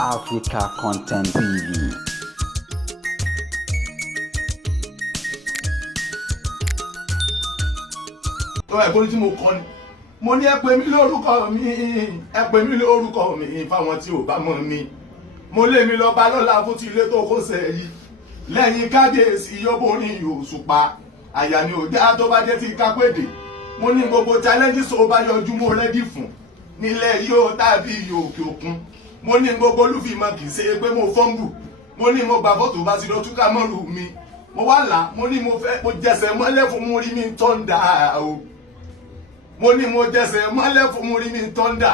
Africa Content TV. Tó ẹ̀ kórí tí mo kọ́ ni mo ní ẹ pè mí lórúkọ mi fáwọn tí ò bá mọ̀ mi mo lé mi lọ Obalola fún ti ilé tó kó sẹ́ yìí lẹ́yìn kábíyèsí yóbórin Osupa àyà ni ò dá tó bá jẹ́ ti kápẹ́dé mo ní gbogbo challenges tó bá yọjú mo rẹ́dí fún nílẹ̀ yóò tàbí òkè òkun mo ní gbogbo olúfìmọ̀ kì í ṣe pé mo fọ́nbù mo ní mo gbà fọ́tò bá ti lọ túká mọ́rù mi mo wá là mo ní mo jẹsẹ̀ mọ́lẹ̀ fún Muri mi tọ́ndà o mo ní mo jẹsẹ̀ mọ́lẹ̀ fún Muri mi tọ́ndà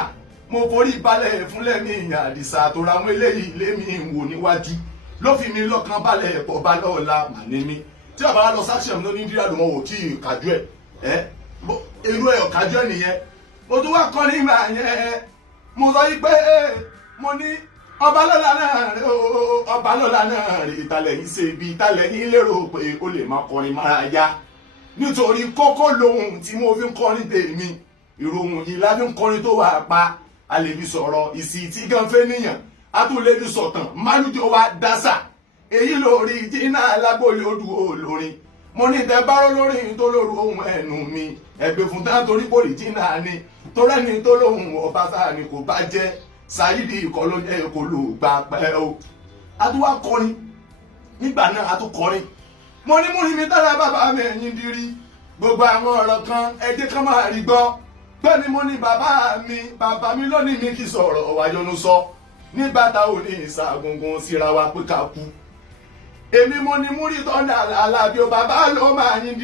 mo forí balẹ̀ fúnlẹ̀ mi ìyàn àdìsá tó ra àwọn eléyìí ilé mi wò níwájú ló fi mi lọ́kàn balẹ̀ pọ̀ Obalola mà ní mi tí ọ̀bá lọ sáṣẹ̀ mi ló ní díẹ̀ lọ́wọ́ tí ìkájú ẹ̀ irú ẹ̀ ọ̀kájú ẹ̀ nìyẹn mo tún wá kọ́ nígbà yẹn mo sọ yí pé mo ní Obalola náà rè ìtàlẹ̀ yìí ṣe ibi ìtàlẹ̀ yìí lérò pé ó lè máa kọrin mára yá nítorí kókó lohun tí mo fi ń kọrin tèmi ìròhùn yìí la fi ń kọrin tó wà pa a lè fi sọ̀rọ̀ ìsì tí gan fẹ́ níyàn a tún lè fi sọ̀tàn mánújọ wa dásà èyí lórí jìnnà alágbóyè odù olórin mo ní tẹ bárò lórí tó lóru ohun ẹnu mi ẹgbẹ́ fún tán torí pòlì jìnnà ni torẹ́ni tó lóhùn ọba sáà ni kò bá jẹ́ Saheed ìkọ́ ló jẹ́ kó ló gbà pẹ́ o a tún wá kọrin nígbà náà a tún kọrin mo ní Muri mi tára bàbá mi ẹ̀yìn dirí gbogbo àwọn ọ̀rọ̀ kan ẹjẹ́ kan máa rí gbọ́ pé ni mo ní bàbá mi lónìí mi kì í sọ̀rọ̀ wáyọ̀nù sọ nígbà tá ò ní ìsàgungun síra wa pé ká kú èmi mo ní Muri tọ́ndà Alabi o bàbá ló máa yín dirí.